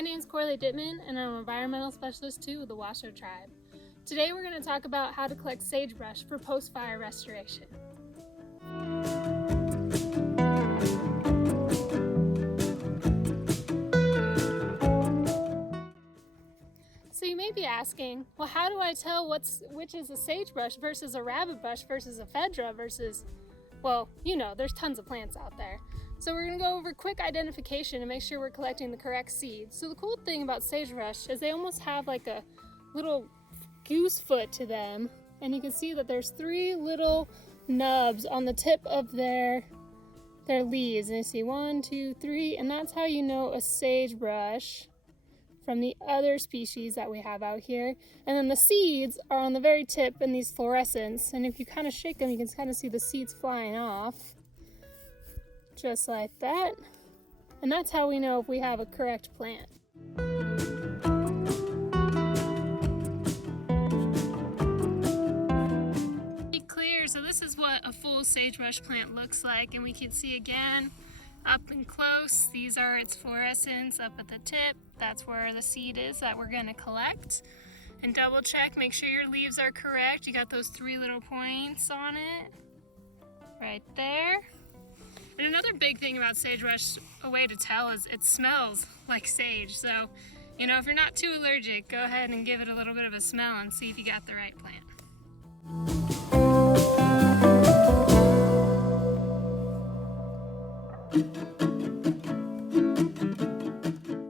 My name is Corley Dittman, and I'm an environmental specialist too with the Washoe Tribe. Today we're going to talk about how to collect sagebrush for post-fire restoration. So you may be asking, well, how do I tell which is a sagebrush versus a rabbitbush versus a phedra versus, well, you know, there's tons of plants out there. So we're going to go over quick identification and make sure we're collecting the correct seeds. So the cool thing about sagebrush is they almost have like a little goose foot to them, and you can see that there's 3 little nubs on the tip of their leaves, and you see 1, 2, 3, and that's how you know a sagebrush from the other species that we have out here. And then the seeds are on the very tip in these fluorescents, and if you kind of shake them, you can kind of see the seeds flying off, just like that. And that's how we know if we have a correct plant. Pretty clear, so this is what a full sagebrush plant looks like, and we can see again up and close, these are its fluorescents up at the tip. That's where the seed is that we're going to collect. And double check, make sure your leaves are correct. You got those 3 little points on it right there. And another big thing about sagebrush, a way to tell, is it smells like sage. So, you know, if you're not too allergic, go ahead and give it a little bit of a smell and see if you got the right plant.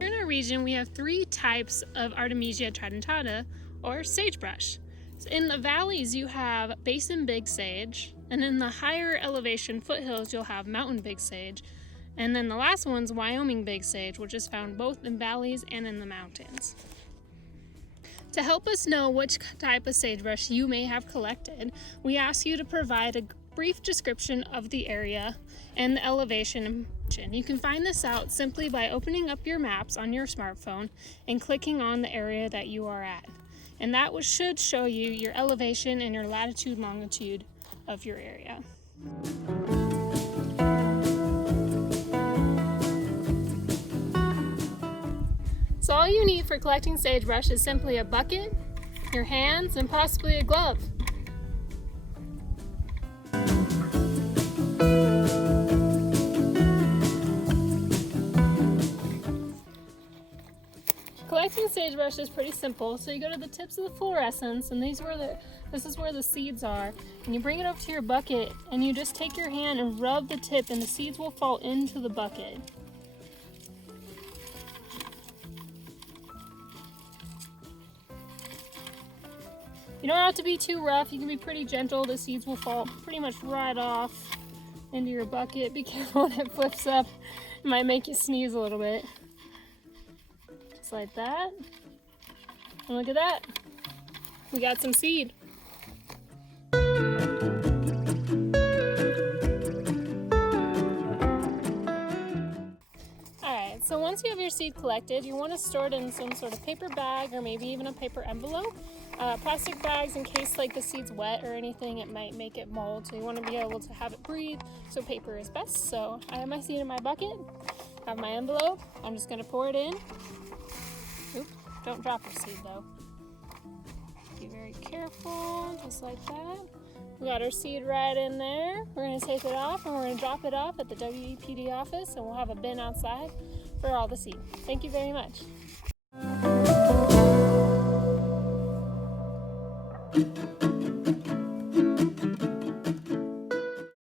In our region, we have 3 types of Artemisia tridentata, or sagebrush. So in the valleys, you have basin big sage, and in the higher elevation foothills, you'll have mountain big sage. And then the last one's Wyoming big sage, which is found both in valleys and in the mountains. To help us know which type of sagebrush you may have collected, we ask you to provide a brief description of the area and the elevation. You can find this out simply by opening up your maps on your smartphone and clicking on the area that you are at. And that should show you your elevation and your latitude, longitude of your area. So all you need for collecting sagebrush is simply a bucket, your hands, and possibly a glove. Collecting sagebrush is pretty simple. So you go to the tips of the fluorescents, and this is where the seeds are, and you bring it up to your bucket, and you just take your hand and rub the tip, and the seeds will fall into the bucket. You don't have to be too rough. You can be pretty gentle. The seeds will fall pretty much right off into your bucket. Be careful when it flips up. It might make you sneeze a little bit. Just like that. And look at that. We got some seed. Alright, so once you have your seed collected, you want to store it in some sort of paper bag or maybe even a paper envelope. Plastic bags, in case like the seed's wet or anything, it might make it mold, so you want to be able to have it breathe, so paper is best. So I have my seed in my bucket, have my envelope, I'm just going to pour it in. Oops, don't drop your seed though. Be very careful, just like that. We got our seed right in there. We're going to take it off and we're going to drop it off at the WEPD office, and we'll have a bin outside for all the seed. Thank you very much. Thank you.